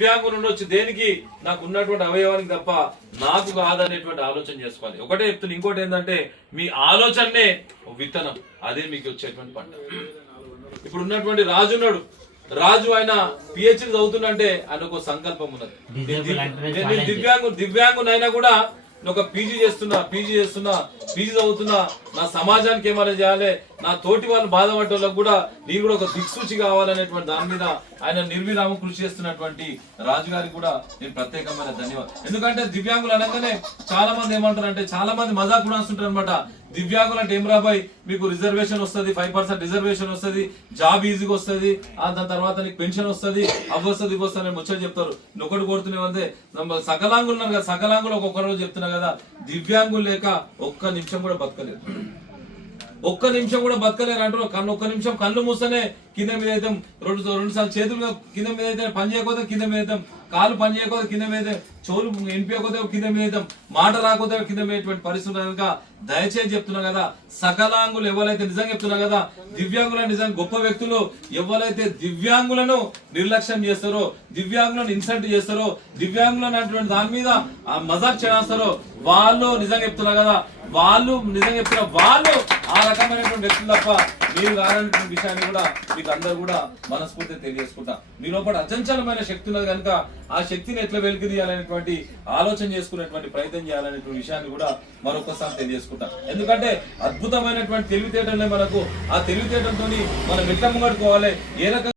దివ్యాంగులు ఉండొచ్చు. దేనికి? నాకు ఉన్నటువంటి అవయవానికి తప్ప నాకు కాదనేటువంటి ఆలోచన చేసుకోవాలి. ఒకటే చెప్తున్నా ఇంకోటి ఏంటంటే మీ ఆలోచనే ఒక విత్తనం. అదే మీకు వచ్చేటువంటి పంట. ఇప్పుడు ఉన్నటువంటి రాజు ఉన్నాడు. రాజు ఆయన పిహెచ్డి చదువుతుందంటే ఆయన ఒక సంకల్పం ఉన్నది. దివ్యాంగు దివ్యాంగునైనా కూడా ఒక పీజీ చేస్తున్నా పీజీ చేస్తున్నా పీజీ చదువుతున్నా నా సమాజానికి ఏమైనా చేయాలి నా తోటి వాళ్ళు బాధపడే కూడా నేను కూడా ఒక దిక్సూచి కావాలనేటువంటి దాని మీద ఆయన నిర్విరామ కృషి చేస్తున్నటువంటి రాజు గారికి కూడా నేను ప్రత్యేకమైన ధన్యవాదాలు ఎందుకంటే దివ్యాంగులు అనగానే చాలా మంది ఏమంటారు అంటే చాలా మంది మజాకు రాస్తుంటారు అనమాట దివ్యాంగులు అంటే ఏం రాబాయ్ మీకు రిజర్వేషన్ వస్తుంది ఫైవ్ పర్సెంట్ రిజర్వేషన్ వస్తుంది జాబ్ ఈజీగా వస్తుంది ఆ దాని తర్వాత నీకు పెన్షన్ వస్తుంది అవి వస్తుంది ఇవి వస్తుంది అని ముచ్చట చెప్తారు. నొకటి కొడుతూనే ఉంది సకలాంగులు ఉన్నారు కదా సకలాంగులు ఒక్కొక్క రోజు చెప్తున్నా కదా దివ్యాంగులు లేక ఒక్క నిమిషం కూడా బతకలేదు. ఒక్క నిమిషం కూడా బతకలేరు అంటారు కన్ను ఒక్క నిమిషం కళ్ళు మూస్తేనే కింద మీద అవుతాం రెండు రెండు సార్లు చేతులు కింద మీద అయితే పని చేయకపోతే కింద మీద అవుతాం కాలు పని చేయకపోతే కింద మీద చోలు ఎనిపించకపోతే కింద మీద అవుతాం మాట రాకపోతే కింద మీదటువంటి పరిస్థితి కనుక దయచేసి చెప్తున్నా కదా సకలాంగులు ఎవరైతే నిజంగా చెప్తున్నా కదా దివ్యాంగులు నిజంగా గొప్ప వ్యక్తులు ఎవరైతే దివ్యాంగులను నిర్లక్ష్యం చేస్తారో దివ్యాంగులను ఇన్సల్ట్ చేస్తారో దివ్యాంగులను అటువంటి దాని మీద ఆ మజాక్ చేస్తారో వాళ్ళు నిజంగా చెప్తున్నా కదా వాళ్ళు నిజంగా చెప్తున్నా వాళ్ళు ఆ రకమైనటువంటి వ్యక్తులు తప్ప మీరు కాదనేటువంటి విషయాన్ని కూడా మీకు అందరు కూడా మనస్ఫూర్తి తెలియజేసుకుంటా. మీ లోపల అచంచలమైన శక్తి ఉన్నది కనుక ఆ శక్తిని ఎట్లా వెలికి తీయాలనేటువంటి ఆలోచన చేసుకునేటువంటి ప్రయత్నం చేయాలనేటువంటి విషయాన్ని కూడా మరొకసారి తెలియజేసుకుంటా. ఎందుకంటే అద్భుతమైనటువంటి తెలివితేటలే మనకు ఆ తెలివితేటలతో మనం ఎట్లా ముంగడుకోవాలి? ఏ రకంగా